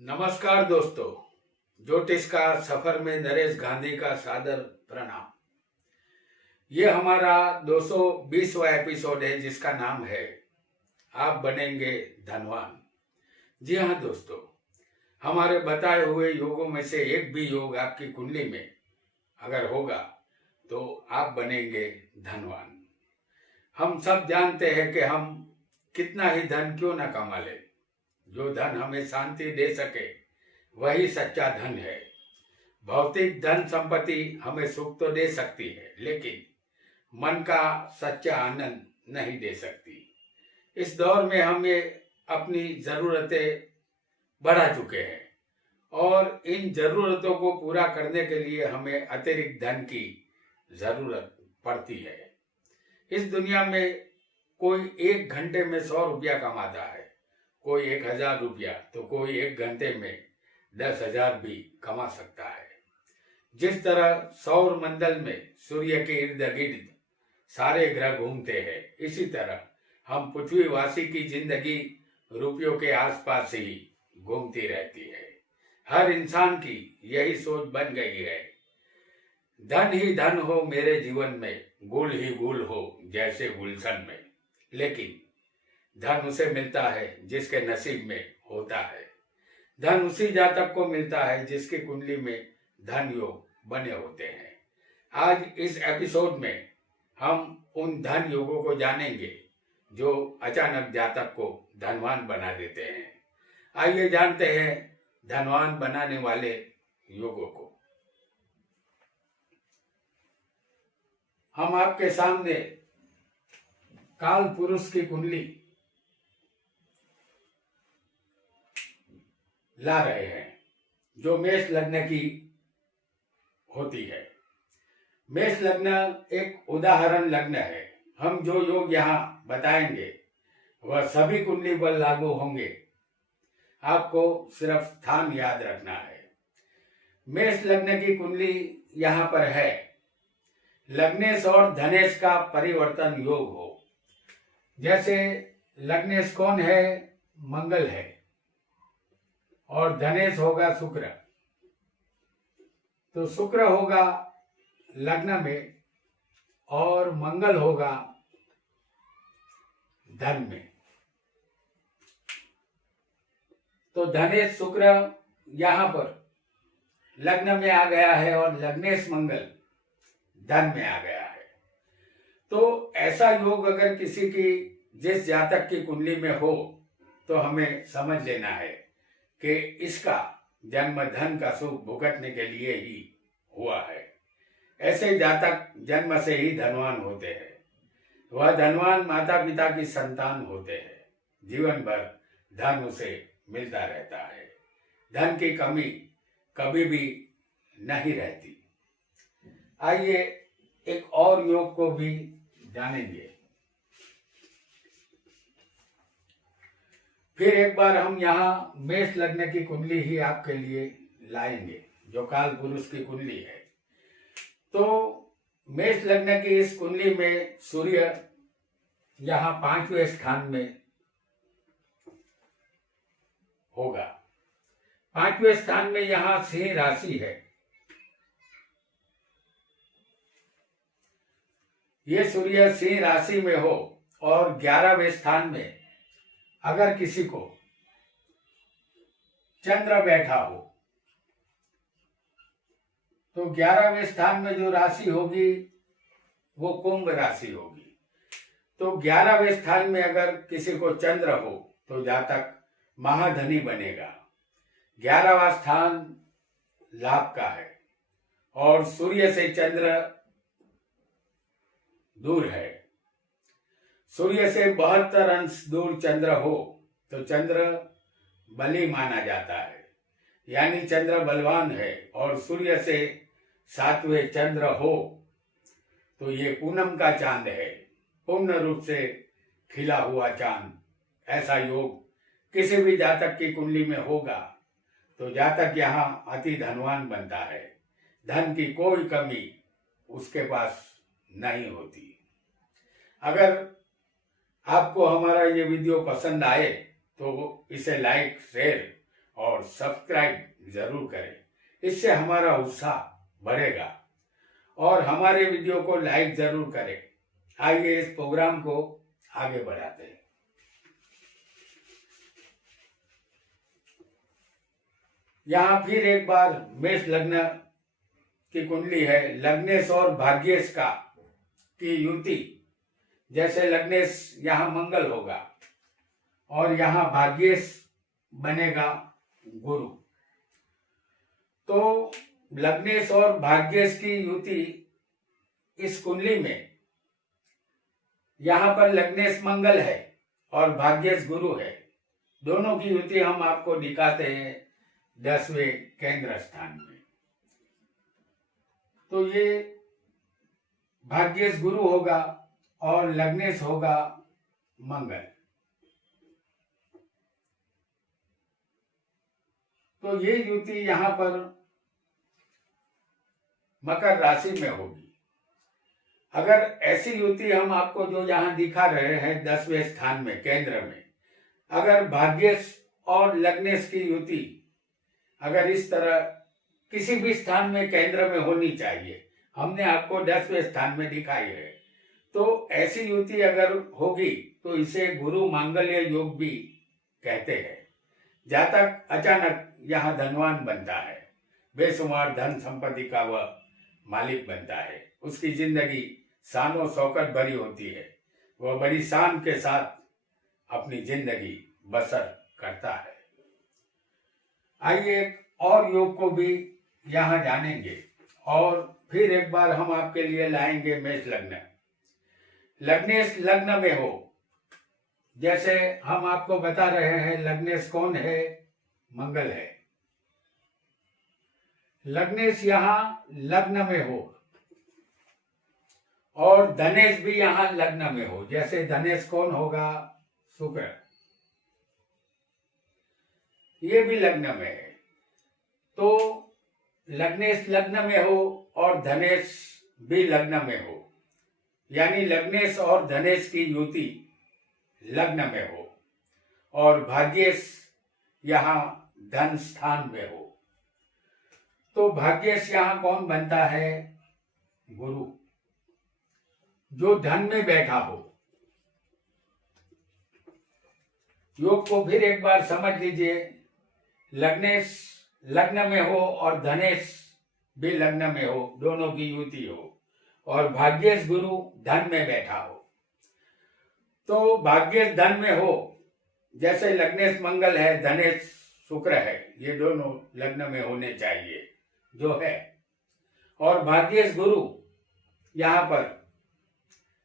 नमस्कार दोस्तों। ज्योतिष का सफर में नरेश गांधी का सादर प्रणाम। ये हमारा 220वां एपिसोड है जिसका नाम है आप बनेंगे धनवान। जी हाँ दोस्तों, हमारे बताए हुए योगों में से एक भी योग आपकी कुंडली में अगर होगा तो आप बनेंगे धनवान। हम सब जानते हैं कि हम कितना ही धन क्यों न कमा ले, जो धन हमें शांति दे सके वही सच्चा धन है। भौतिक धन संपत्ति हमें सुख तो दे सकती है, लेकिन मन का सच्चा आनंद नहीं दे सकती। इस दौर में हमें अपनी जरूरतें बढ़ा चुके हैं और इन जरूरतों को पूरा करने के लिए हमें अतिरिक्त धन की जरूरत पड़ती है। इस दुनिया में कोई एक घंटे में 100 रुपया कमाता है, कोई 1000 रुपया, तो कोई एक घंटे में 10,000 भी कमा सकता है। जिस तरह सौर मंडल में सूर्य के इर्द गिर्द सारे ग्रह घूमते हैं, इसी तरह हम पृथ्वीवासी की जिंदगी रुपयों के आसपास ही घूमती रहती है। हर इंसान की यही सोच बन गई है, धन ही धन हो मेरे जीवन में, गुल ही गुल हो जैसे गुलशन में। लेकिन धन उसे मिलता है जिसके नसीब में होता है। धन उसी जातक को मिलता है जिसकी कुंडली में धन योग बने होते हैं। आज इस एपिसोड में हम उन धन योगों को जानेंगे जो अचानक जातक को धनवान बना देते हैं। आइए जानते हैं धनवान बनाने वाले योगों को। हम आपके सामने काल पुरुष की कुंडली ला रहे हैं जो मेष लग्न की होती है। मेष लग्न एक उदाहरण लग्न है। हम जो योग यहाँ बताएंगे वह सभी कुंडली पर लागू होंगे। आपको सिर्फ स्थान याद रखना है। मेष लग्न की कुंडली यहाँ पर है। लग्नेश और धनेश का परिवर्तन योग हो। जैसे लग्नेश कौन है? मंगल है और धनेश होगा शुक्र। तो शुक्र होगा लग्न में और मंगल होगा धन में। तो धनेश शुक्र यहां पर लग्न में आ गया है और लग्नेश मंगल धन में आ गया है। तो ऐसा योग अगर किसी की जिस जातक की कुंडली में हो तो हमें समझ लेना है कि इसका जन्म धन का सुख भुगतने के लिए ही हुआ है। ऐसे जातक जन्म से ही धनवान होते हैं। वह धनवान माता पिता की संतान होते हैं। जीवन भर धन उसे मिलता रहता है। धन की कमी कभी भी नहीं रहती। आइए एक और योग को भी जानेंगे। फिर एक बार हम यहाँ मेष लग्न की कुंडली ही आपके लिए लाएंगे जो काल पुरुष की कुंडली है। तो मेष लग्न की इस कुंडली में सूर्य यहाँ 5वें स्थान में होगा। 5वें स्थान में यहाँ सिंह राशि है। ये सूर्य सिंह राशि में हो और 11वें स्थान में अगर किसी को चंद्र बैठा हो तो 11वें स्थान में जो राशि होगी वो कुंभ राशि होगी। तो 11वें स्थान में अगर किसी को चंद्र हो तो जातक महाधनी बनेगा। 11वां स्थान लाभ का है और सूर्य से चंद्र दूर है। सूर्य से 72 अंश दूर चंद्र हो तो चंद्र बली माना जाता है, यानी चंद्र बलवान है। और सूर्य से 7वें चंद्र हो तो ये पूनम का चांद है, पूर्ण रूप से खिला हुआ चांद। ऐसा योग किसी भी जातक की कुंडली में होगा तो जातक यहाँ अति धनवान बनता है। धन की कोई कमी उसके पास नहीं होती। अगर आपको हमारा ये वीडियो पसंद आए तो इसे लाइक, शेयर और सब्सक्राइब जरूर करें। इससे हमारा उत्साह बढ़ेगा और हमारे वीडियो को लाइक जरूर करें। आइए इस प्रोग्राम को आगे बढ़ाते हैं। यहाँ फिर एक बार मेष लग्न की कुंडली है। लग्नेश और भाग्येश का की युति, जैसे लग्नेश यहाँ मंगल होगा और यहाँ भाग्येश बनेगा गुरु। तो लग्नेश और भाग्येश की युति इस कुंडली में, यहाँ पर लग्नेश मंगल है और भाग्येश गुरु है। दोनों की युति हम आपको दिखाते हैं 10वें केंद्र स्थान में। तो ये भाग्येश गुरु होगा और लग्नेश होगा मंगल। तो ये युति यहाँ पर मकर राशि में होगी। अगर ऐसी युति हम आपको जो यहाँ दिखा रहे हैं 10वें स्थान में केंद्र में, अगर भाग्येश और लग्नेश की युति अगर इस तरह किसी भी स्थान में केंद्र में होनी चाहिए, हमने आपको 10वें स्थान में दिखाई है। तो ऐसी युति अगर होगी तो इसे गुरु मांगल्य योग भी कहते हैं। जातक अचानक यहाँ धनवान बनता है, बेशुमार धन संपत्ति का वह मालिक बनता है। उसकी जिंदगी शानो शौकत भरी होती है। वह बड़ी शान के साथ अपनी जिंदगी बसर करता है। आइए एक और योग को भी यहाँ जानेंगे और फिर एक बार हम आपके लिए लाएंगे मेष लग्न। लग्नेश लग्न में हो, जैसे हम आपको बता रहे हैं लग्नेश कौन है, मंगल है। लग्नेश यहाँ लग्न में हो और धनेश भी यहाँ लग्न में हो, जैसे धनेश कौन होगा, शुक्र, ये भी लग्न में है। तो लग्नेश लग्न में हो और धनेश भी लग्न में हो, यानी लग्नेश और धनेश की युति लग्न में हो और भाग्येश यहाँ धन स्थान में हो। तो भाग्येश यहाँ कौन बनता है, गुरु, जो धन में बैठा हो। योग को फिर एक बार समझ लीजिए। लग्नेश लग्न में हो और धनेश भी लग्न में हो, दोनों की युति हो और भाग्येश गुरु धन में बैठा हो। तो भाग्येश धन में हो, जैसे लग्नेश मंगल है, धनेश शुक्र है, ये दोनों लग्न में होने चाहिए जो है। और भाग्येश गुरु यहाँ पर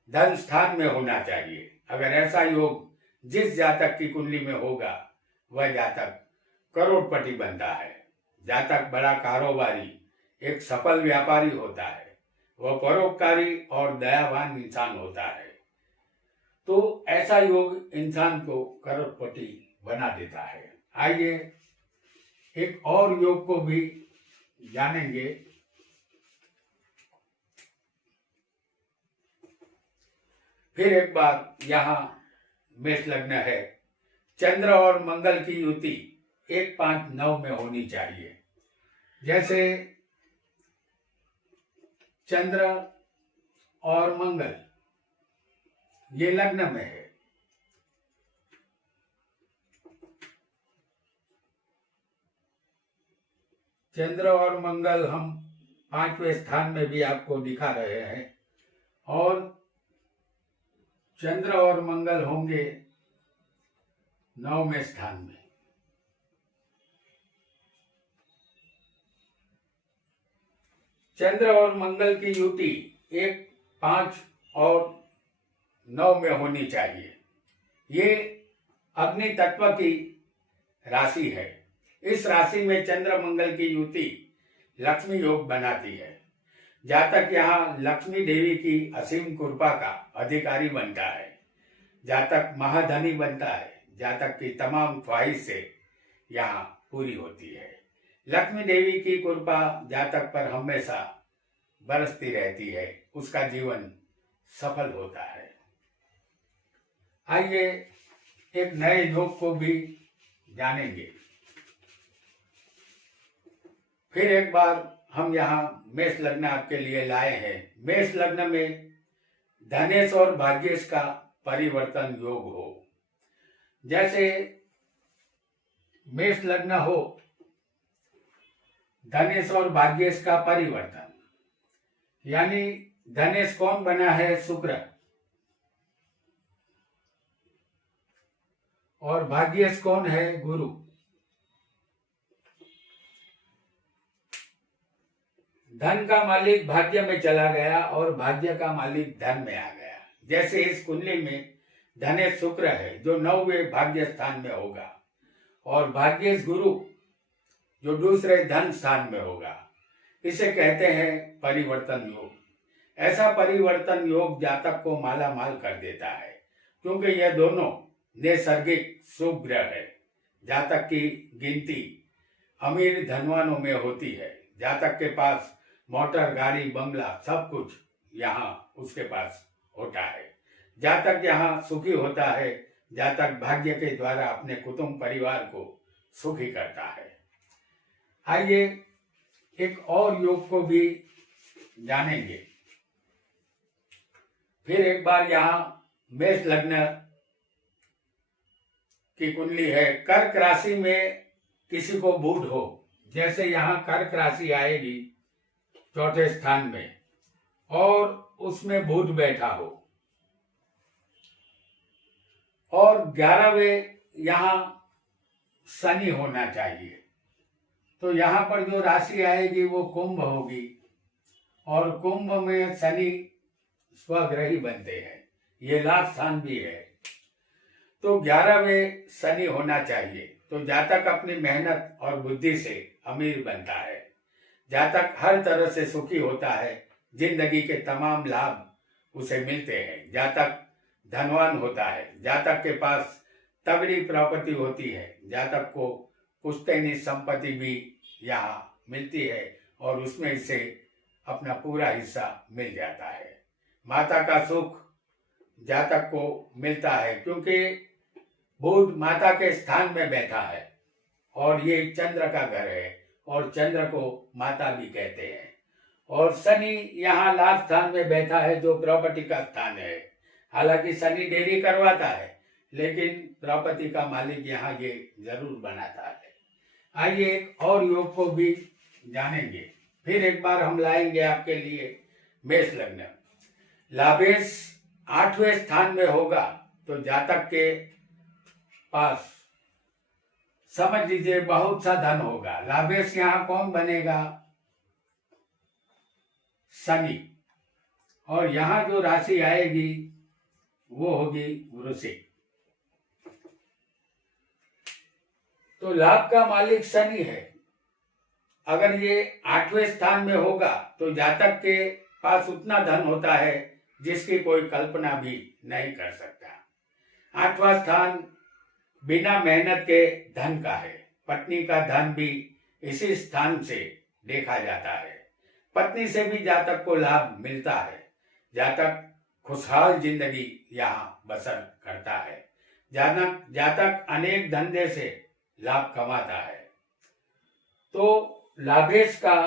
धन स्थान में होना चाहिए। अगर ऐसा योग जिस जातक की कुंडली में होगा, वह जातक करोड़पति बनता है। जातक बड़ा कारोबारी, एक सफल व्यापारी होता है। वह परोपकारी और दयावान इंसान होता है। तो ऐसा योग इंसान को करोड़पति बना देता है। आइए एक और योग को भी जानेंगे। फिर एक बार यहाँ मेष लग्न है। चंद्र और मंगल की युति 1, 5, 9 में होनी चाहिए। जैसे चंद्र और मंगल ये लग्न में है। चंद्र और मंगल हम 5वें स्थान में भी आपको दिखा रहे हैं और चंद्र और मंगल होंगे 9वें स्थान में। चंद्र और मंगल की युति 1, 5 और 9 में होनी चाहिए। ये अग्नि तत्व की राशि है। इस राशि में चंद्र मंगल की युति लक्ष्मी योग बनाती है। जातक यहाँ लक्ष्मी देवी की असीम कृपा का अधिकारी बनता है। जातक महाधनी बनता है। जातक की तमाम ख्वाहिशें यहाँ पूरी होती है। लक्ष्मी देवी की कृपा जातक पर हमेशा बरसती रहती है। उसका जीवन सफल होता है। आइए एक नए योग को भी जानेंगे। फिर एक बार हम यहाँ मेष लग्न आपके लिए लाए हैं। मेष लग्न में धनेश और भाग्येश का परिवर्तन योग हो। जैसे मेष लग्न हो, धनेश और भाग्येश का परिवर्तन, यानी धनेश कौन बना है? शुक्र, और भाग्येश कौन है? गुरु। धन का मालिक भाग्य में चला गया और भाग्य का मालिक धन में आ गया। जैसे इस कुंडली में धनेश शुक्र है जो 9वें भाग्य स्थान में होगा, और भाग्येश गुरु जो दूसरे धन स्थान में होगा। इसे कहते हैं परिवर्तन योग। ऐसा परिवर्तन योग जातक को माला माल कर देता है, क्योंकि यह दोनों नैसर्गिक शुभ ग्रह है। जातक की गिनती अमीर धनवानों में होती है। जातक के पास मोटर, गाड़ी, बंगला सब कुछ यहाँ उसके पास होता है। जातक यहाँ सुखी होता है। जातक भाग्य के द्वारा अपने कुटुंब परिवार को सुखी करता है। आइए एक और योग को भी जानेंगे। फिर एक बार यहाँ मेष लग्न की कुंडली है। कर्क राशि में किसी को बुध हो, जैसे यहाँ कर्क राशि आएगी चौथे स्थान में और उसमें बुध बैठा हो, और 11वें यहाँ शनि होना चाहिए। तो यहाँ पर जो राशि आएगी वो कुंभ होगी, और कुंभ में शनि स्वग्रही बनते हैं, ये लाभ स्थान भी है। तो 11वें शनि होना चाहिए। तो जातक अपनी मेहनत और बुद्धि से अमीर बनता है। जातक हर तरह से सुखी होता है। जिंदगी के तमाम लाभ उसे मिलते हैं। जातक धनवान होता है। जातक के पास तगड़ी प्रॉपर्टी होती है। जातक को पुश्तैनी संपत्ति भी यहाँ मिलती है, और उसमें से अपना पूरा हिस्सा मिल जाता है। माता का सुख जातक को मिलता है, क्योंकि बुध माता के स्थान में बैठा है, और ये चंद्र का घर है, और चंद्र को माता भी कहते हैं। और शनि यहाँ लाभ स्थान में बैठा है, जो प्रॉपर्टी का स्थान है। हालांकि शनि देरी करवाता है, लेकिन प्रॉपर्टी का मालिक यहाँ ये जरूर बनाता है। आइए एक और योग को भी जानेंगे। फिर एक बार हम लाएंगे आपके लिए मेष लग्न। लाभेश 8वें स्थान में होगा, तो जातक के पास समझ लीजिए बहुत सा धन होगा। लाभेश यहाँ कौन बनेगा? शनि। और यहाँ जो राशि आएगी वो होगी वृश्चिक। तो लाभ का मालिक शनि है। अगर ये 8वें स्थान में होगा तो जातक के पास उतना धन होता है जिसकी कोई कल्पना भी नहीं कर सकता। 8वां स्थान बिना मेहनत के धन का है। पत्नी का धन भी इसी स्थान से देखा जाता है। पत्नी से भी जातक को लाभ मिलता है। जातक खुशहाल जिंदगी यहाँ बसर करता है। जातक अनेक धंधे से लाभ कमाता है। तो लाभेश का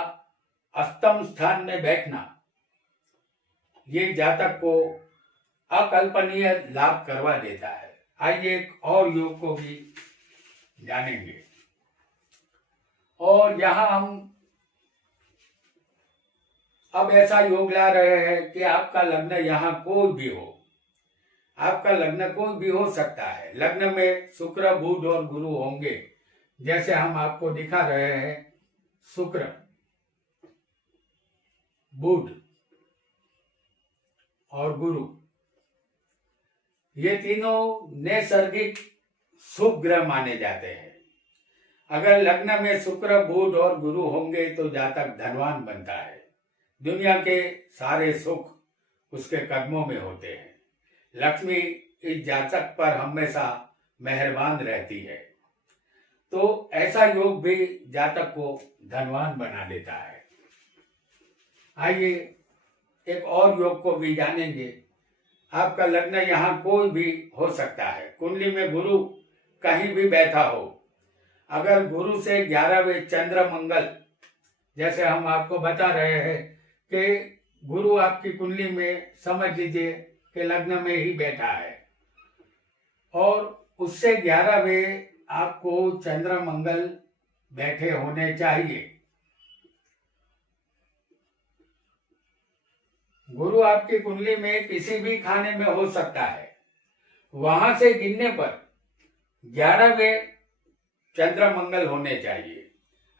अष्टम स्थान में बैठना ये जातक को अकल्पनीय लाभ करवा देता है। आइए एक और योग को भी जानेंगे। और यहाँ हम अब ऐसा योग ला रहे हैं कि आपका लग्न यहाँ कोई भी हो। आपका लग्न कोई भी हो सकता है। लग्न में शुक्र, बुध और गुरु होंगे। जैसे हम आपको दिखा रहे हैं, शुक्र, बुध और गुरु, ये तीनों नैसर्गिक शुभ ग्रह माने जाते हैं। अगर लग्न में शुक्र, बुध और गुरु होंगे तो जातक धनवान बनता है। दुनिया के सारे सुख उसके कदमों में होते हैं। लक्ष्मी इस जातक पर हमेशा मेहरबान रहती है। तो ऐसा योग भी जातक को धनवान बना देता है। आइए एक और योग को भी जानेंगे। आपका लग्न यहाँ कोई भी हो सकता है। कुंडली में गुरु कहीं भी बैठा हो। अगर गुरु से 11वें चंद्र मंगल जैसे हम आपको बता रहे हैं कि गुरु आपकी कुंडली में समझ लीजिए कि लग्न में ही बैठा है और उससे 11वें आपको चंद्र मंगल बैठे होने चाहिए। गुरु आपकी कुंडली में किसी भी खाने में हो सकता है, वहां से गिनने पर 11वें चंद्र मंगल होने चाहिए।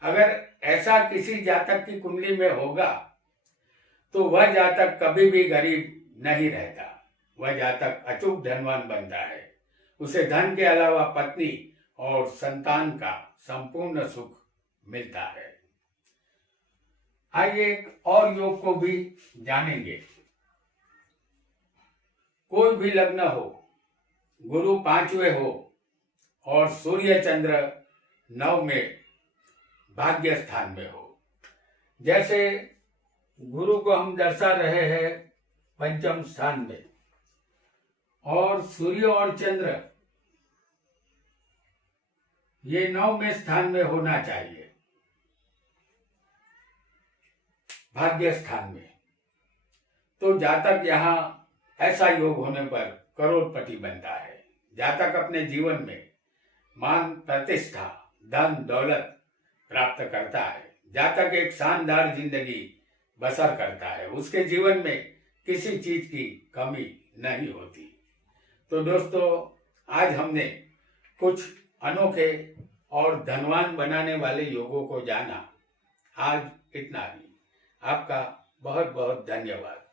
अगर ऐसा किसी जातक की कुंडली में होगा तो वह जातक कभी भी गरीब नहीं रहता, वह जातक अचूक धनवान बनता है। उसे धन के अलावा पत्नी और संतान का संपूर्ण सुख मिलता है। आइए एक और योग को भी जानेंगे। कोई भी लग्न हो, गुरु 5वें हो और सूर्य चंद्र 9 में भाग्य स्थान में हो। जैसे गुरु को हम दर्शा रहे हैं पंचम स्थान में और सूर्य और चंद्र ये 9वें स्थान में होना चाहिए, भाग्य स्थान में। तो जातक यहाँ ऐसा योग होने पर करोड़पति बनता है। जातक अपने जीवन में मान प्रतिष्ठा धन दौलत प्राप्त करता है। जातक एक शानदार जिंदगी बसर करता है, उसके जीवन में किसी चीज की कमी नहीं होती। तो दोस्तों, आज हमने कुछ अनोखे और धनवान बनाने वाले योगों को जाना। आज इतना ही। आपका बहुत बहुत धन्यवाद।